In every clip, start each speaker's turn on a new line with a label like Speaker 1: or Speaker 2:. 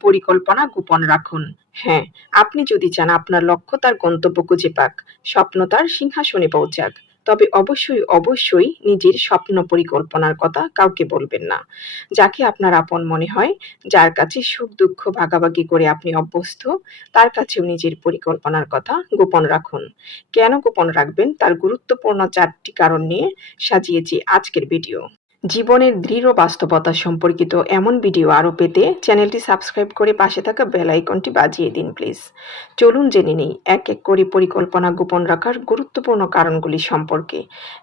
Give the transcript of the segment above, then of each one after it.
Speaker 1: পরিকল্পনা গোপন রাখুন। হ্যাঁ আপনি যদি চান আপনার লক্ষ্য তার গন্তব্য খুঁজে পাক, স্বপ্ন তার সিংহাসনে পৌঁছাক। তবে অবশ্যই অবশ্যই নিজের স্বপ্ন পরিকল্পনার কথা কাউকে বলবেন না। যাকে আপনার আপন মনে হয়, যার কাছে সুখ, দুঃখ, ভাগাভাগি করে আপনি অভ্যস্ত, তার কাছেও নিজের পরিকল্পনার কথা গোপন রাখুন। কেন গোপন রাখবেন? তার গুরুত্বপূর্ণ চারটি কারণ নিয়ে সাজিয়েছি আজকের ভিডিও। জীবনের দৃঢ় বাস্তবতা সম্পর্কিত এমন ভিডিও আরও পেতে চ্যানেলটি সাবস্ক্রাইব করে পাশে থাকা বেল আইকনটি বাজিয়ে দিন, প্লিজ। চলুন জেনে নিই, এক এক করে পরিকল্পনা গোপন রাখার গুরুত্বপূর্ণ কারণগুলি সম্পর্কে।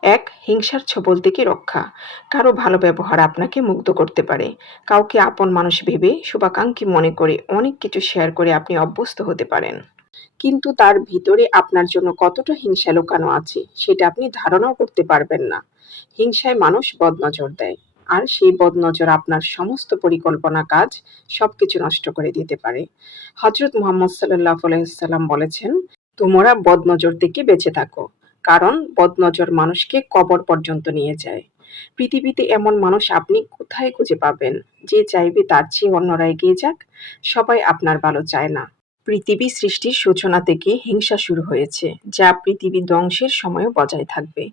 Speaker 1: এক, হিংসার ছবল থেকে রক্ষা। কারও ভালো ব্যবহার আপনাকে মুগ্ধ করতে পারে। কাউকে আপন মানুষ ভেবে শুভাকাঙ্ক্ষী মনে করে অনেক কিছু শেয়ার করে আপনি অভ্যস্ত হতে পারেন। কিন্তু তার ভিতরে আপনার জন্য কতটা হিংসা লুকানো আছে, সেটা আপনি ধারণাও করতে পারবেন না। হিংসায় মানুষ বদনজর দেয়, আর সেই বদনজর আপনার সমস্ত পরিকল্পনা কাজ সবকিছু নষ্ট করে দিতে পারে। হজরত মোহাম্মদ সাল্লাহ আলাইসাল্লাম বলেছেন, তোমরা বদনজর থেকে বেঁচে থাকো, কারণ বদনজর মানুষকে কবর পর্যন্ত নিয়ে যায়। পৃথিবীতে এমন মানুষ আপনি কোথায় খুঁজে পাবেন? যে চাইবে তার চেয়ে অন্যরা এগিয়ে যাক? সবাই আপনার ভালো চায় না। পৃথিবী সৃষ্টির সূচনা থেকে হিংসা শুরু হয়েছে যা পৃথিবী ধ্বংসের সময়ও বজায় থাকবে।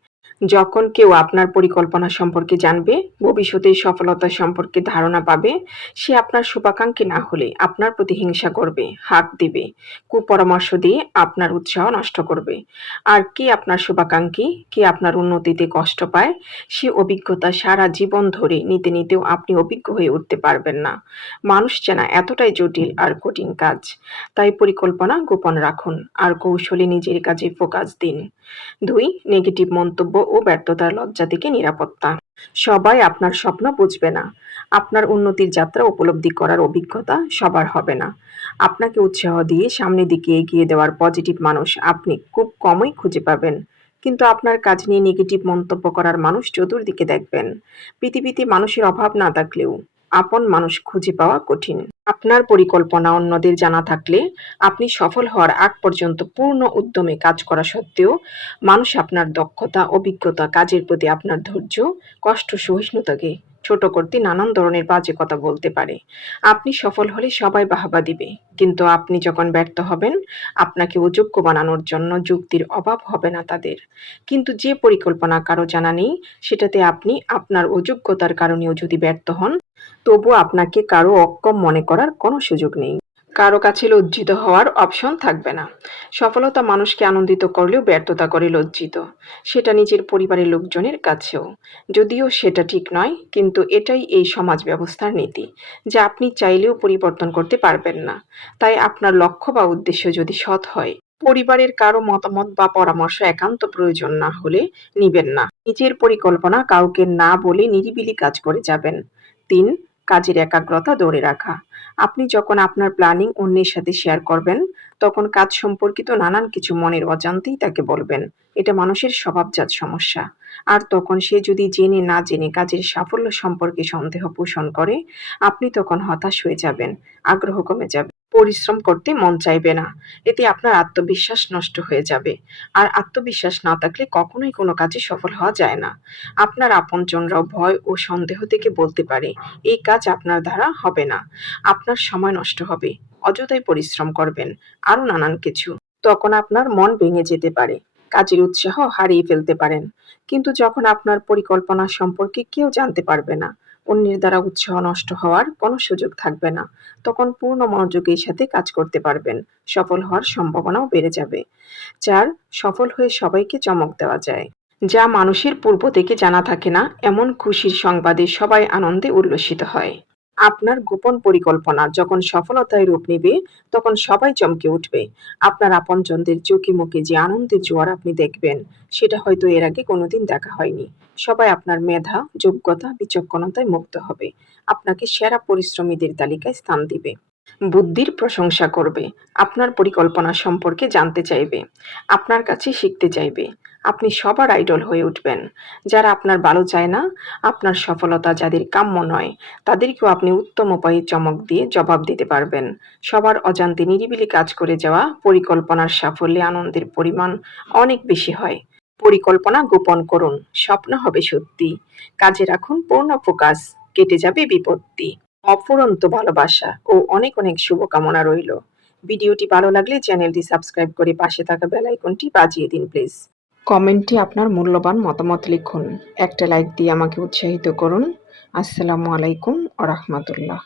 Speaker 1: যখন কেউ আপনার পরিকল্পনা সম্পর্কে জানবে ভবিষ্যতে সফলতা সম্পর্কে ধারণা পাবে, সে আপনার শুভাকাঙ্ক্ষী না হলে আপনার প্রতি হিংসা করবে, হাত দিবে, কুপরামর্শ দিয়ে আপনার উৎসাহ নষ্ট করবে। আর কে আপনার শুভাকাঙ্ক্ষী, কে আপনার উন্নতিতে কষ্ট পায়, সে অভিজ্ঞতা সারা জীবন ধরে নিতে নিতেও আপনি অভিজ্ঞ হয়ে উঠতে পারবেন না। মানুষ চেনা এতটাই জটিল আর কঠিন কাজ। তাই পরিকল্পনা গোপন রাখুন আর কৌশলে নিজের কাজে ফোকাস দিন। দুই, নেগেটিভ মন্তব্য ও ব্যর্থতার লজ্জা থেকে নিরাপত্তা। সবাই আপনার স্বপ্ন বুঝবে না। আপনার উন্নতির যাত্রা উপলব্ধি করার অভিজ্ঞতা সবার হবে না। আপনাকে উৎসাহ দিয়ে সামনের দিকে এগিয়ে দেওয়ার পজিটিভ মানুষ আপনি খুব কমই খুঁজে পাবেন। কিন্তু আপনার কাজ নিয়ে নেগেটিভ মন্তব্য করার মানুষ চতুর্দিকে দেখবেন। পৃথিবীতে মানুষের অভাব না থাকলেও আপন মানুষ খুঁজে পাওয়া কঠিন। আপনার পরিকল্পনা অন্যদের জানা থাকলে আপনি সফল হওয়ার আগ পর্যন্ত পূর্ণ উদ্যমে কাজ করা সত্ত্বেও মানুষ আপনার দক্ষতা, অভিজ্ঞতা, কাজের প্রতি আপনার ধৈর্য, কষ্ট, সহিষ্ণুতাকে ছোট করতে নানান ধরনের বাজে কথা বলতে পারে। আপনি সফল হলে সবাই বাহাবা দিবে। কিন্তু আপনি যখন ব্যর্থ হবেন, আপনাকে অযোগ্য বানানোর জন্য যুক্তির অভাব হবে না তাদের। কিন্তু যে পরিকল্পনা কারও জানা নেই, সেটাতে আপনি আপনার অযোগ্যতার কারণেও যদি ব্যর্থ হন তবু আপনাকে কারও অক্ষম মনে করার কোনো সুযোগ নেই। কারও কাছে লজ্জিত হওয়ার অপশন থাকবে না। সফলতা মানুষকে আনন্দিত করলেও ব্যর্থতা করে লজ্জিত। সেটা নিজের পরিবারের লোকজনের কাছেও। যদিও সেটা ঠিক নয়, কিন্তু এটাই এই সমাজ ব্যবস্থার নীতি, যা আপনি চাইলেও পরিবর্তন করতে পারবেন না। তাই আপনার লক্ষ্য বা উদ্দেশ্য যদি সৎ হয়, পরিবারের কারও মতামত বা পরামর্শ একান্ত প্রয়োজন না হলে নিবেন না। নিজের পরিকল্পনা কাউকে না বলে নিরিবিলি কাজ করে যাবেন। তিন কাজের একাগ্রতা ধরে রাখা। আপনি যখন আপনার প্ল্যানিং অন্যের সাথে শেয়ার করবেন, তখন কাজ সম্পর্কিত নানান কিছু মনের অজান্তেই তাকে বলবেন। এটা মানুষের স্বভাবজাত সমস্যা। আর তখন সে যদি জেনে না জেনে কাজের সাফল্য সম্পর্কে সন্দেহ পোষণ করে, আপনি তখন হতাশ হয়ে যাবেন, আগ্রহ কমে যাবে। পরিশ্রম করতে মন চাইবে না। এতে আপনার আত্মবিশ্বাস নষ্ট হয়ে যাবে। আর আত্মবিশ্বাস না থাকলে কখনোই কোনো কাজে সফল হওয়া যায় না। আপনার আপনজনরাও ভয় ও সন্দেহ থেকে বলতে পারে, এই কাজ আপনার দ্বারা হবে না। আপনার সময় নষ্ট হবে। অযথাই পরিশ্রম করবেন। আরও নানান কিছু। তখন আপনার মন ভেঙে যেতে পারে। কাজের উৎসাহ হারিয়ে ফেলতে পারেন। কিন্তু যখন আপনার পরিকল্পনা সম্পর্কে কেউ জানতে পারবে না অন্যের দ্বারা উৎসাহ নষ্ট হওয়ার কোনো সুযোগ থাকবে না। তখন পূর্ণ মনোযোগের সাথে কাজ করতে পারবেন। সফল হওয়ার সম্ভাবনাও বেড়ে যাবে। চার, সফল হয়ে সবাইকে চমক দেওয়া যায়। যা মানুষের পূর্ব থেকে জানা থাকে না, এমন খুশির সংবাদে সবাই আনন্দে উল্লসিত হয়। আপনার গোপন পরিকল্পনা যখন সফলতায় রূপ নেবে, তখন সবাই চমকে উঠবে। আপনার আপনজনদের চোখে মুখে যে আনন্দের জোয়ার আপনি দেখবেন, সেটা হয়তো এর আগে কোনোদিন দেখা হয়নি। সবাই আপনার মেধা, যোগ্যতা, বিচক্ষণতায় মুক্ত হবে। আপনাকে সেরা পরিশ্রমীদের তালিকায় স্থান দিবে। বুদ্ধির প্রশংসা করবে। আপনার পরিকল্পনা সম্পর্কে জানতে চাইবে। আপনার কাছে শিখতে চাইবে। আপনি সবার আইডল হয়ে উঠবেন। যারা আপনার ভালো চায় না, আপনার সফলতা যাদের কাম্য নয়, তাদেরকেও আপনি উত্তম উপায়ে চমক দিয়ে জবাব দিতে পারবেন। সবার অজান্তে নিরিবিলি কাজ করে যাওয়া পরিকল্পনার সাফল্যে আনন্দের পরিমাণ অনেক বেশি হয়। পরিকল্পনা গোপন করুন, স্বপ্ন হবে সত্যি। কাজে রাখুন পূর্ণ ফোকাস, কেটে যাবে বিপত্তি। অফুরন্ত ভালোবাসা ও অনেক অনেক শুভকামনা রইল। ভিডিওটি ভালো লাগলে চ্যানেলটি সাবস্ক্রাইব করে পাশে থাকা বেল আইকনটি বাজিয়ে দিন, প্লিজ। কমেন্টে আপনার মূল্যবান মতামত লিখুন। একটা লাইক দিয়ে আমাকে উৎসাহিত করুন। আসসালামু আলাইকুম আ রহমতুল্লাহ।